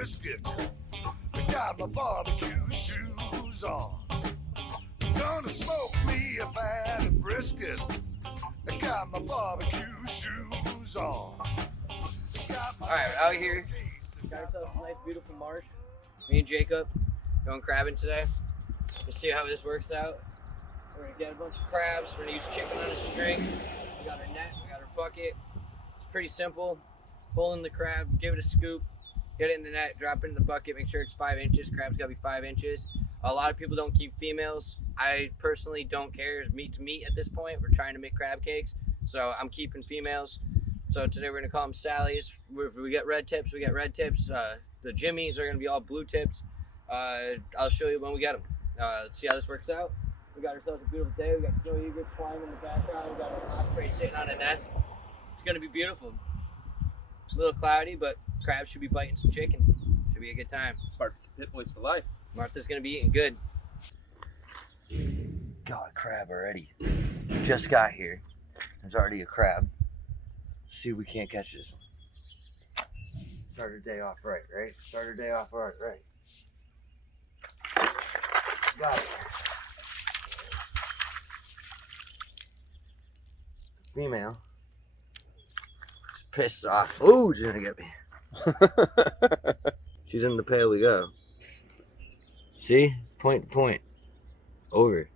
brisket. I got my barbecue shoes on. Gonna smoke me a fatty brisket. I got my barbecue shoes on. Alright, out here. Got ourselves a nice, beautiful marsh. Me and Jacob going crabbing today. We'll see how this works out. We're gonna get a bunch of crabs. We're gonna use chicken on a string. We got our net, we got our bucket. It's pretty simple. Pull in the crab, give it a scoop, get it in the net, drop it in the bucket, make sure it's 5 inches. Crab's gotta be 5 inches. A lot of people don't keep females. I personally don't care. Meat to meat at this point. We're trying to make crab cakes, so I'm keeping females. So today we're gonna call them Sally's. If we get red tips, we get red tips. The Jimmies are gonna be all blue tips. I'll show you when we get them. Let's see how this works out. We got ourselves a beautiful day. We got snow egrets flying in the background. We got our osprey sitting on a nest. It's gonna be beautiful. A little cloudy, but crabs should be biting some chicken. Should be a good time. Part Pit Boys for life. Martha's gonna be eating good. Got a crab already. Just got here. There's already a crab. See if we can't catch this one. Start our day off right? Start our day off right. Got it. Female. She's pissed off. Ooh, she's gonna get me. She's in the pail we go. See? Point to point. Over.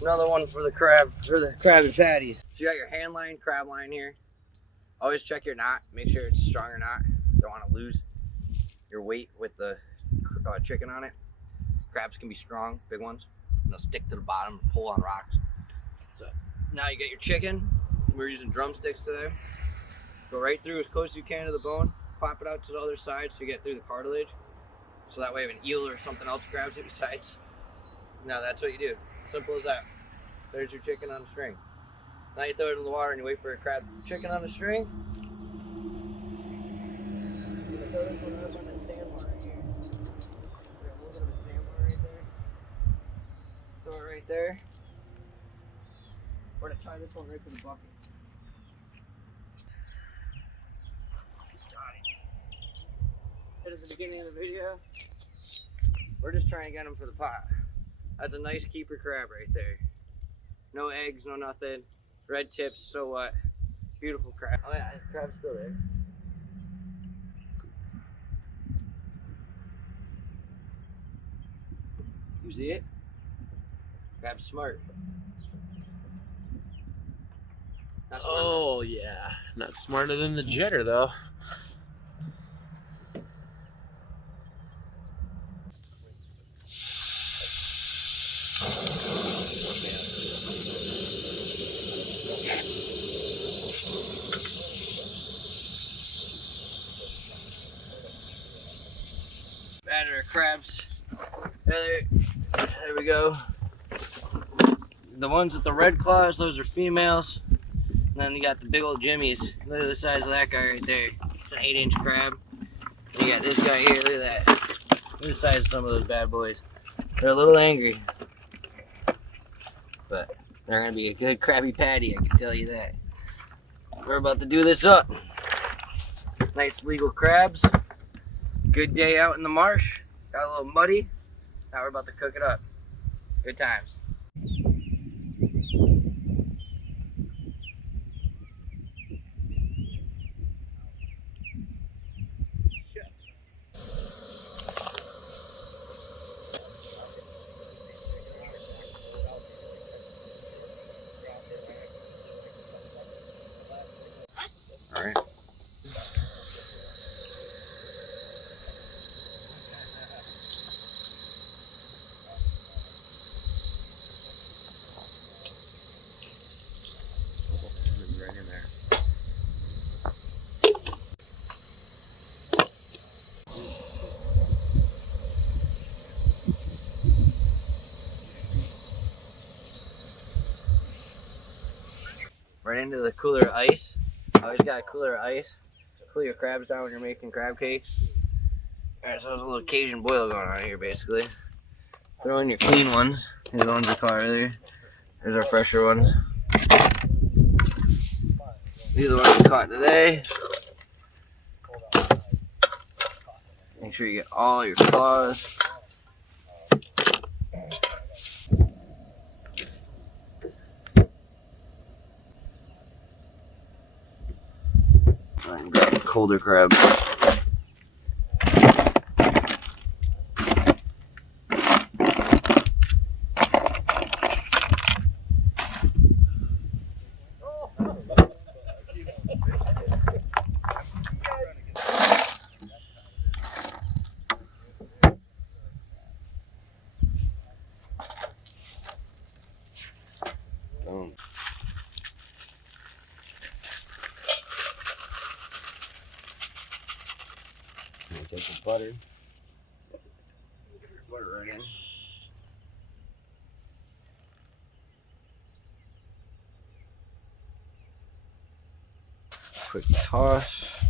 Another one for the crab, crab and patties. So you got your hand line, crab line here. Always check your knot, make sure it's strong or not. You don't want to lose your weight with the chicken on it. Crabs can be strong, big ones. And they'll stick to the bottom and pull on rocks. So now you get your chicken. We're using drumsticks today. Go right through as close as you can to the bone. Pop it out to the other side so you get through the cartilage. So that way if an eel or something else grabs it besides. Now that's what you do. Simple as that. There's your chicken on a string. Now you throw it in the water and you wait for a crab. Chicken on a string. You can throw this one up on the sandbar right here. There's a little bit of a sandbar right there. Throw it right there. We're gonna tie this one right to the bucket. Got it. At the beginning of the video, we're just trying to get them for the pot. That's a nice keeper crab right there. No eggs, no nothing. Red tips, so what? Beautiful crab. Oh yeah, the crab's still there. You see it? Crab's smart. Not smart. Oh yeah, not smarter than the jitter though. Add our crabs. There we go. The ones with the red claws, those are females. And then you got the big old jimmies. Look at the size of that guy right there. It's an 8-inch crab. And you got this guy here, look at that. Look at the size of some of those bad boys. They're a little angry. But they're gonna be a good Krabby Patty, I can tell you that. We're about to do this up. Nice legal crabs. Good day out in the marsh. Got a little muddy. Now we're about to cook it up. Good times. All right. Right in there. Right into the cooler of ice. I always got a cooler of ice. cool your crabs down when you're making crab cakes. Alright, so there's a little Cajun boil going on here basically. Throw in your clean ones. These are the ones we caught earlier. There's our fresher ones. These are the ones we caught today. Make sure you get all your claws. And grab the colder crab. Boom. Take the butter. Get your butter right in. Quick toss.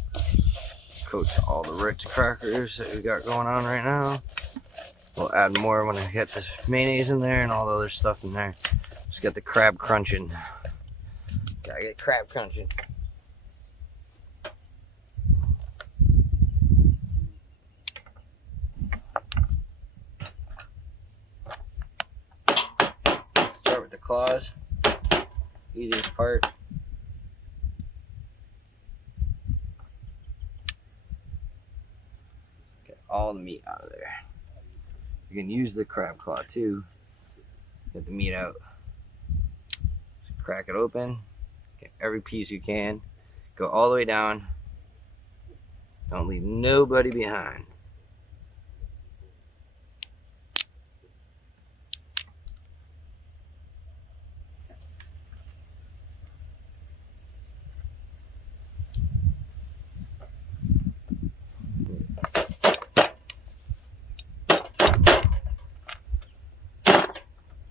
Coat all the Ritz crackers that we got going on right now. We'll add more when I get the mayonnaise in there and all the other stuff in there. Just get the crab crunching. Gotta get crab crunching. Start with the claws. Easiest part. Get all the meat out of there. You can use the crab claw too. Get the meat out. Just crack it open. Get every piece you can. Go all the way down. Don't leave nobody behind.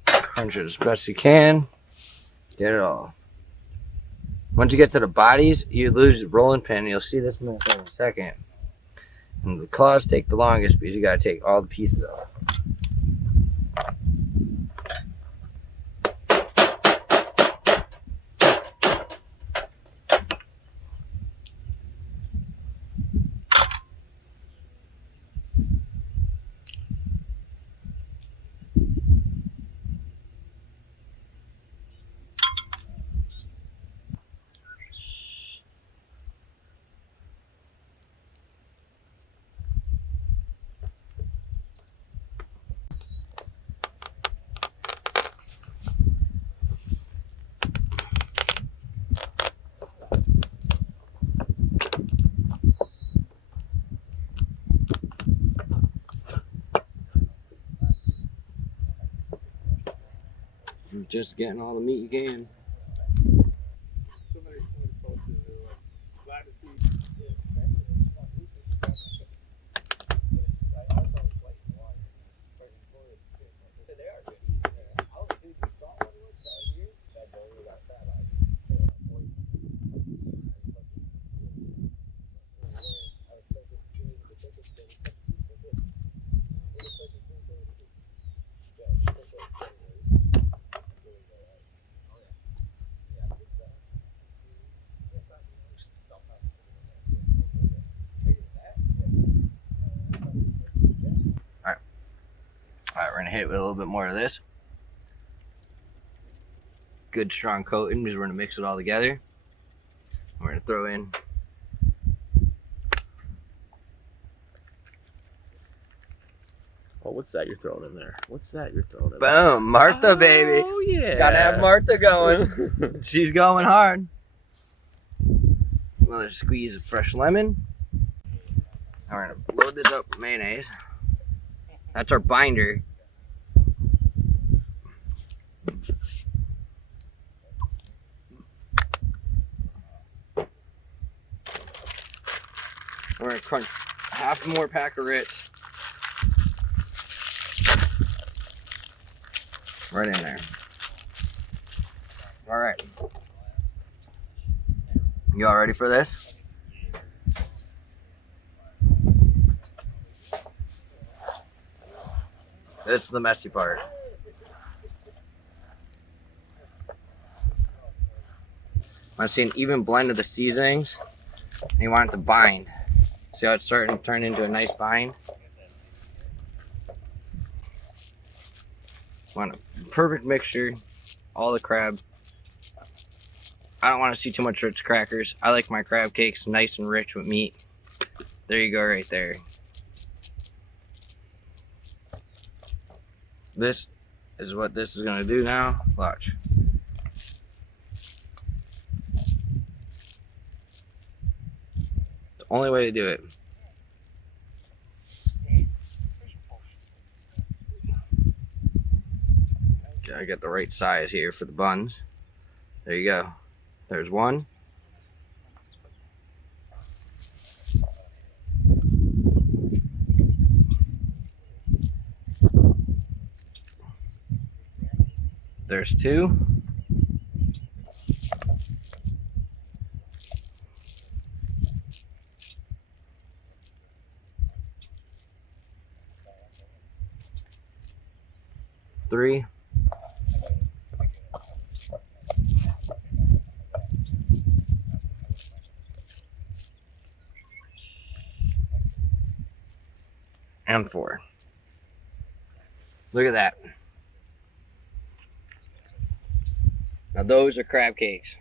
Crunch it as best you can. Get it all. Once you get to the bodies, you lose the rolling pin. You'll see this in a second. And the claws take the longest because you gotta take all the pieces off. You're just getting all the meat you can. Alright, we're gonna hit it with a little bit more of this. Good strong coating because we're gonna mix it all together. We're gonna throw in Oh, what's that you're throwing in there? What's that you're throwing in boom, Martha, baby. Oh, yeah. Gotta have Martha going. She's going hard. Another squeeze of fresh lemon. Now we're gonna load this up with mayonnaise. That's our binder. We're gonna crunch half more pack of Ritz right in there. All right. You all ready for this? This is the messy part. I see an even blend of the seasonings, and you want it to bind. See how it's starting to turn into a nice bind? Want a perfect mixture, all the crab. I don't want to see too much Ritz crackers. I like my crab cakes nice and rich with meat. There you go right there. This is what this is going to do now. Watch. The only way to do it. Gotta get the right size here for the buns. There you go. There's one. There's two. Three. And four. Look at that. Now those are crab cakes.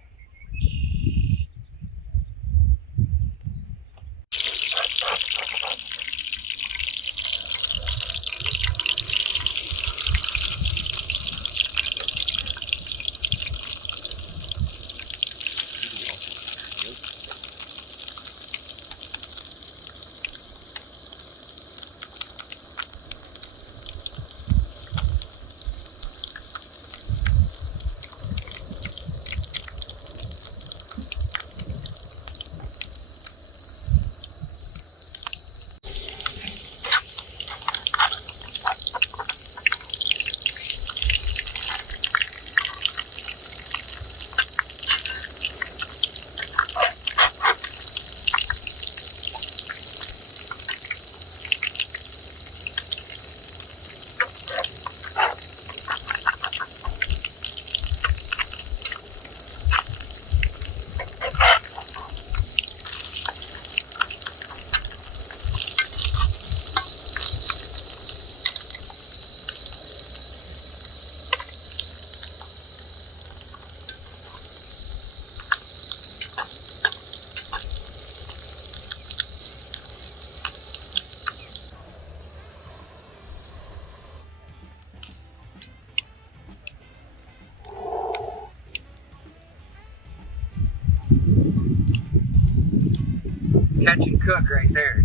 Catch and cook right there.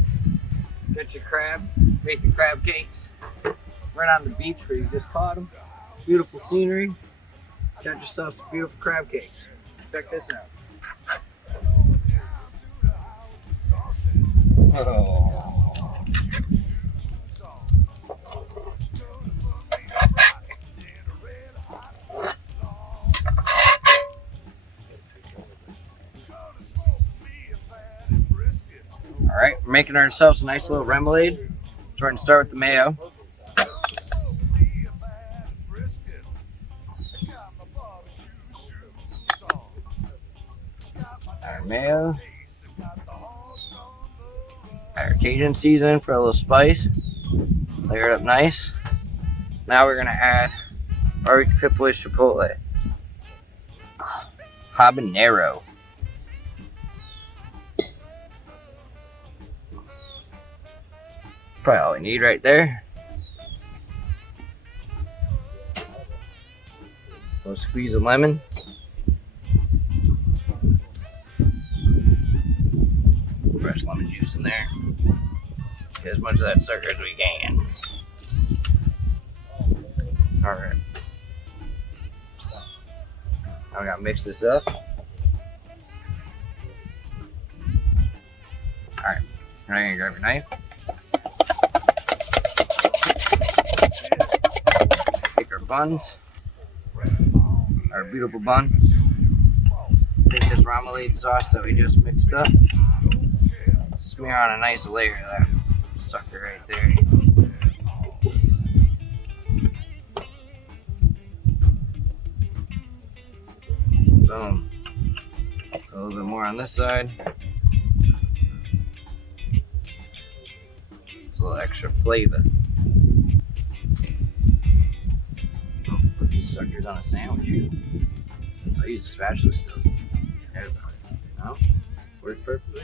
Catch your crab, make your crab cakes. Right on the beach where you just caught them. Beautiful scenery. Catch yourself some beautiful crab cakes. Check this out. Oh. All right, we're making ourselves a nice little remoulade. So we're gonna start with the mayo. Our mayo. Our Cajun seasoning for a little spice. Layer it up nice. Now we're gonna add BBQ Pit Boys Chipotle. Habanero. Probably all we need right there. A little squeeze of lemon. Fresh lemon juice in there. Get as much of that sugar as we can. Alright. Now we gotta mix this up. Alright. Now you're gonna grab your knife. Take our buns. Our beautiful bun. Take this remoulade sauce that we just mixed up. Smear on a nice layer of that sucker right there. Boom. A little bit more on this side. It's a little extra flavor. Oh, put these suckers on a sandwich. I'll use a spatula still. No? Works perfectly.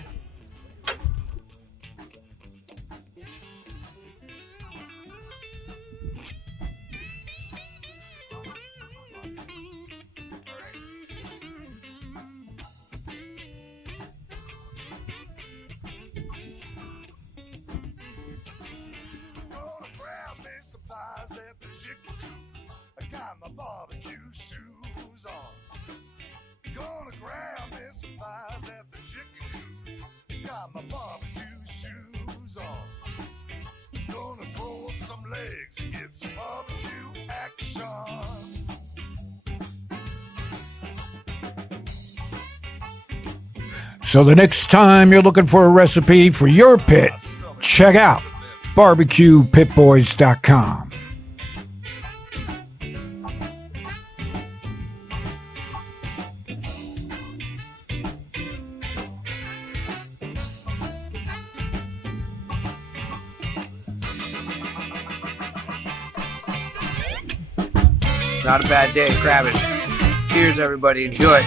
Supplies at the chicken coop. I got my barbecue shoes on. Gonna grab me supplies at the chicken coop. Got my barbecue shoes on. Gonna throw up some legs and get some barbecue action. So the next time you're looking for a recipe for your pit, check out BBQPitBoys.com. Not a bad day crabbing. Cheers, everybody. Enjoy.